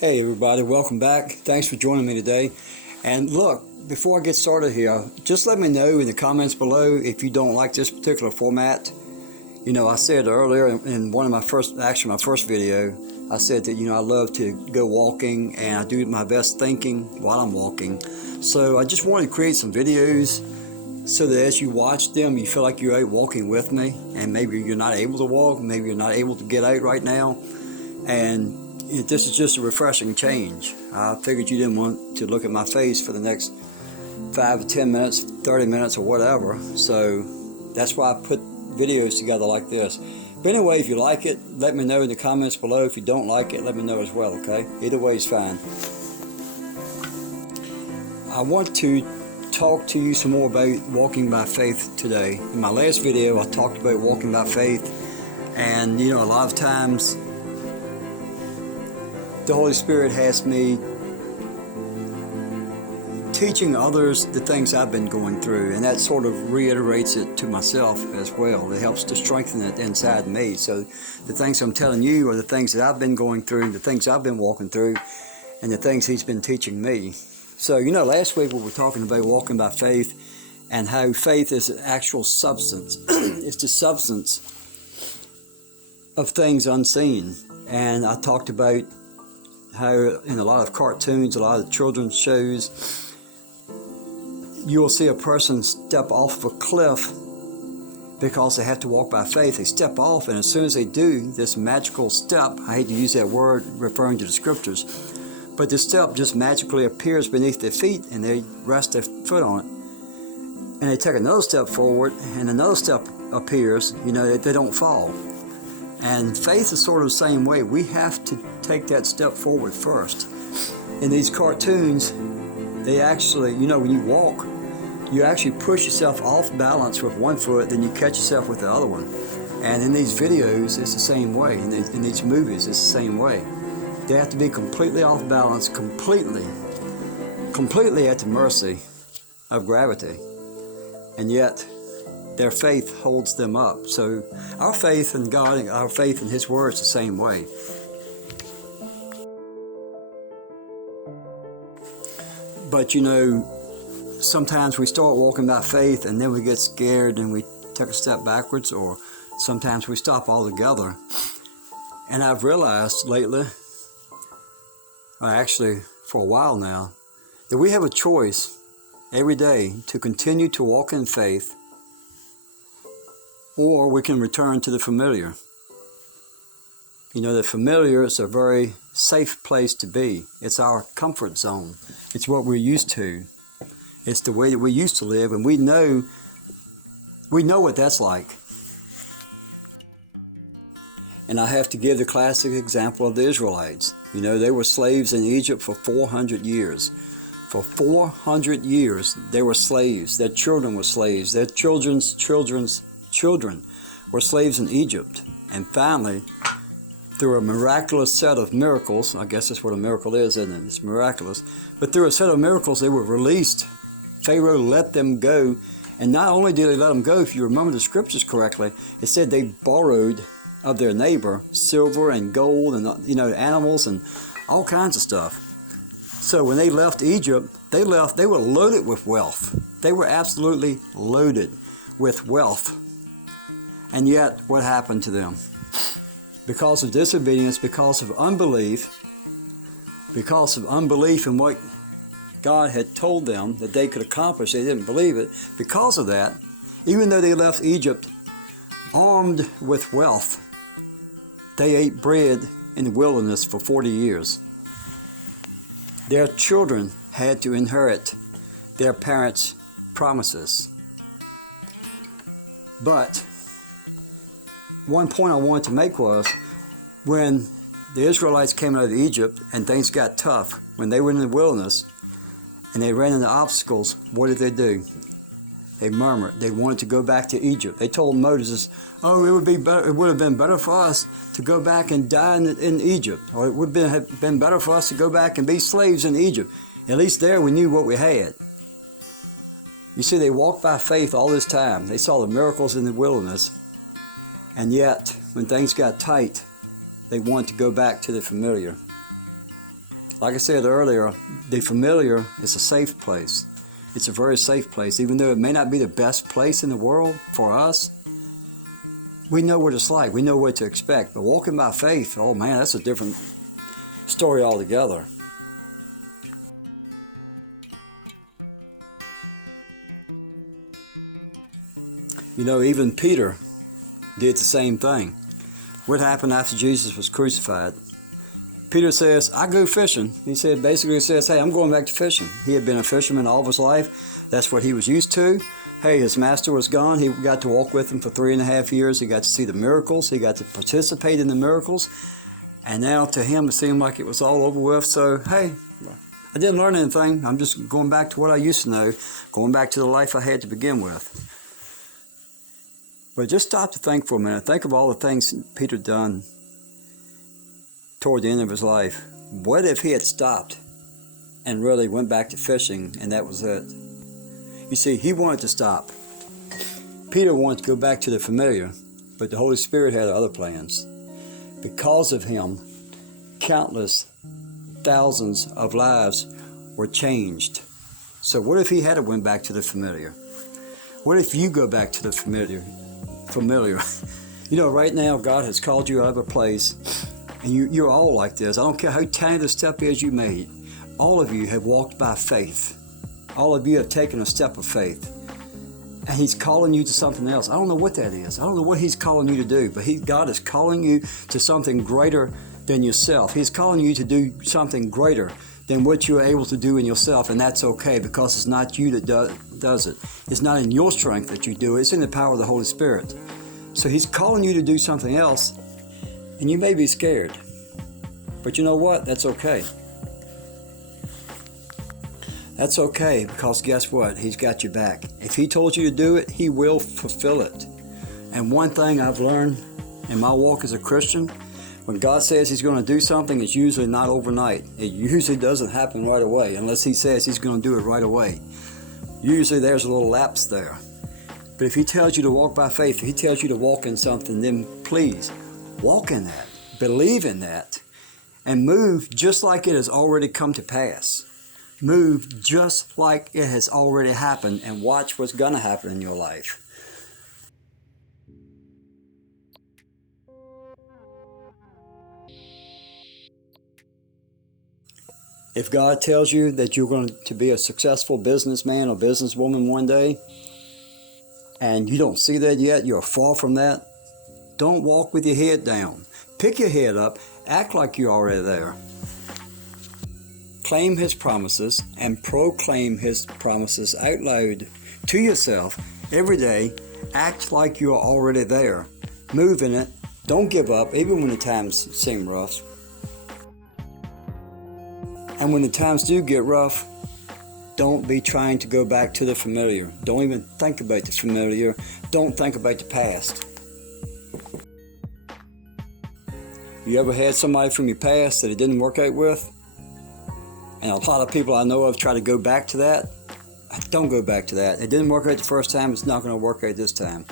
Hey everybody, welcome back. Thanks for joining me today. And look, before I get started here, just let me know in the comments below if you don't like this particular format. You know, I said earlier in one of my first video, I said that, I love to go walking and I do my best thinking while I'm walking. So I just wanted to create some videos so that as you watch them, you feel like you're out walking with me, and maybe you're not able to walk, maybe you're not able to get out right now. And this is just a refreshing change. I figured you didn't want to look at my face for the next 5 to 10 minutes, 30 minutes or whatever. So that's why I put videos together like this. But anyway, if you like it, let me know in the comments below. If you don't like it, let me know as well, okay? Either way is fine. I want to talk to you some more about walking by faith today. In my last video, I talked about walking by faith. And, a lot of times, the Holy Spirit has me teaching others the things I've been going through, and that sort of reiterates it to myself as well. It helps to strengthen it inside me. So the things I'm telling you are the things that I've been going through, the things I've been walking through, and the things He's been teaching me. So, last week we were talking about walking by faith and how faith is an actual substance. It's the substance of things unseen. And I talked about how in a lot of cartoons, a lot of children's shows, you'll see a person step off of a cliff because they have to walk by faith. They step off, and as soon as they do this magical step, I hate to use that word referring to the scriptures, but the step just magically appears beneath their feet and they rest their foot on it. And they take another step forward and another step appears, they don't fall. And faith is sort of the same way. We have to take that step forward first. In these cartoons, they actually, when you walk, you actually push yourself off balance with one foot, then you catch yourself with the other one. And in these videos, it's the same way. In these movies, it's the same way. They have to be completely off balance, completely at the mercy of gravity. And yet, their faith holds them up. So our faith in God and our faith in His Word is the same way. But sometimes we start walking by faith and then we get scared and we take a step backwards, or sometimes we stop altogether. And I've realized lately, or actually for a while now, that we have a choice every day to continue to walk in faith, or we can return to the familiar. The familiar is a very safe place to be. It's our comfort zone. It's what we're used to. It's the way that we used to live, and we know what that's like. And I have to give the classic example of the Israelites. They were slaves in Egypt for 400 years. For 400 years, they were slaves. Their children were slaves. Their children's children were slaves in Egypt. And finally, through a miraculous set of miracles, I guess that's what a miracle is, isn't it? It's miraculous. But through a set of miracles, they were released. Pharaoh let them go. And not only did he let them go, if you remember the scriptures correctly, it said they borrowed of their neighbor silver and gold and animals and all kinds of stuff. So when they left Egypt, they were loaded with wealth. They were absolutely loaded with wealth. And yet, what happened to them? Because of disobedience, because of unbelief in what God had told them that they could accomplish, they didn't believe it. Because of that, even though they left Egypt armed with wealth, they ate bread in the wilderness for 40 years. Their children had to inherit their parents' promises. But one point I wanted to make was, when the Israelites came out of Egypt and things got tough, when they were in the wilderness and they ran into obstacles, what did they do? They murmured. They wanted to go back to Egypt. They told Moses, "Oh, it would have been better for us to go back and die in Egypt, or it would have been better for us to go back and be slaves in Egypt. At least there we knew what we had." You see, they walked by faith all this time. They saw the miracles in the wilderness, and yet when things got tight, they wanted to go back to the familiar. Like I said earlier, the familiar is a safe place. It's a very safe place. Even though it may not be the best place in the world for us, we know what it's like. We know what to expect. But walking by faith, oh man, that's a different story altogether. You know, even Peter did the same thing. What happened after Jesus was crucified? Peter says, I go fishing. He basically says, hey, I'm going back to fishing. He had been a fisherman all of his life. That's what he was used to. Hey, his master was gone. He got to walk with him for 3.5 years. He got to see the miracles. He got to participate in the miracles. And now to him, it seemed like it was all over with. So, hey, I didn't learn anything. I'm just going back to what I used to know, going back to the life I had to begin with. But just stop to think for a minute. Think of all the things Peter done toward the end of his life. What if he had stopped and really went back to fishing and that was it? You see, he wanted to stop. Peter wanted to go back to the familiar, but the Holy Spirit had other plans. Because of him, countless thousands of lives were changed. So what if he had went back to the familiar? What if you go back to the familiar? You know, right now God has called you out of a place, and you're all like this. I don't care how tiny the step is you made. All of you have walked by faith. All of you have taken a step of faith. And he's calling you to something else. I don't know what that is. I don't know what he's calling you to do, but God is calling you to something greater than yourself. He's calling you to do something greater than what you're able to do in yourself, and that's okay, because it's not you that does it. It's not in your strength that you do it. It's in the power of the Holy Spirit. So he's calling you to do something else, and you may be scared. But you know what? That's okay. That's okay, because guess what? He's got your back. If he told you to do it, he will fulfill it. And one thing I've learned in my walk as a Christian, when God says he's going to do something, it's usually not overnight. It usually doesn't happen right away, unless he says he's going to do it right away. Usually there's a little lapse there. But if he tells you to walk by faith, if he tells you to walk in something, then please walk in that, believe in that, and move just like it has already come to pass. Move just like it has already happened, and watch what's going to happen in your life. If God tells you that you're going to be a successful businessman or businesswoman one day, and you don't see that yet, you're far from that, don't walk with your head down. Pick your head up, act like you're already there. Claim his promises and proclaim his promises out loud to yourself every day. Act like you're already there. Move in it. Don't give up, even when the times seem rough. And when the times do get rough, don't be trying to go back to the familiar. Don't even think about the familiar. Don't think about the past. You ever had somebody from your past that it didn't work out with? And a lot of people I know of try to go back to that. Don't go back to that. It didn't work out the first time. It's not going to work out this time.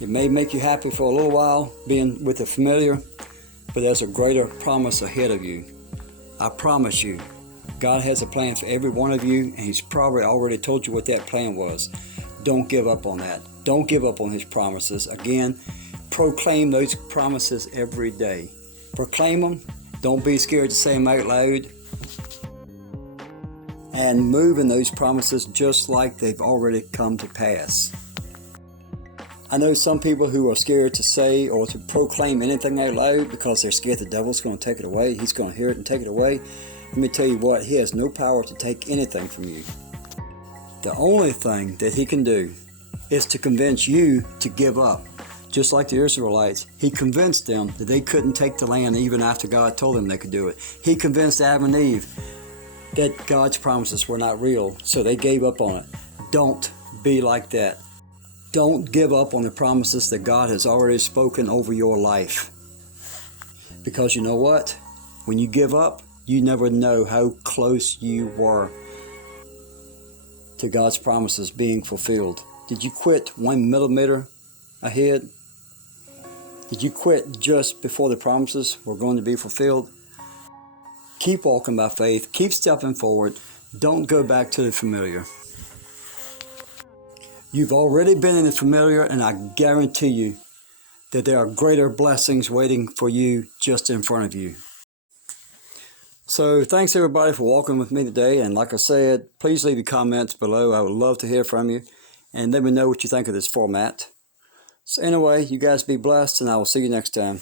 It may make you happy for a little while being with the familiar, but there's a greater promise ahead of you. I promise you, God has a plan for every one of you, and he's probably already told you what that plan was. Don't give up on that. Don't give up on his promises. Again, proclaim those promises every day. Proclaim them. Don't be scared to say them out loud. And move in those promises just like they've already come to pass. I know some people who are scared to say or to proclaim anything out loud because they're scared the devil's going to take it away. He's going to hear it and take it away. Let me tell you what, he has no power to take anything from you. The only thing that he can do is to convince you to give up. Just like the Israelites, he convinced them that they couldn't take the land even after God told them they could do it. He convinced Adam and Eve that God's promises were not real, so they gave up on it. Don't be like that. Don't give up on the promises that God has already spoken over your life. Because you know what? When you give up, you never know how close you were to God's promises being fulfilled. Did you quit 1 millimeter ahead? Did you quit just before the promises were going to be fulfilled? Keep walking by faith. Keep stepping forward. Don't go back to the familiar. You've already been in the familiar, and I guarantee you that there are greater blessings waiting for you just in front of you. So thanks everybody for walking with me today. And like I said, please leave your comments below. I would love to hear from you. And let me know what you think of this format. So anyway, you guys be blessed, and I will see you next time.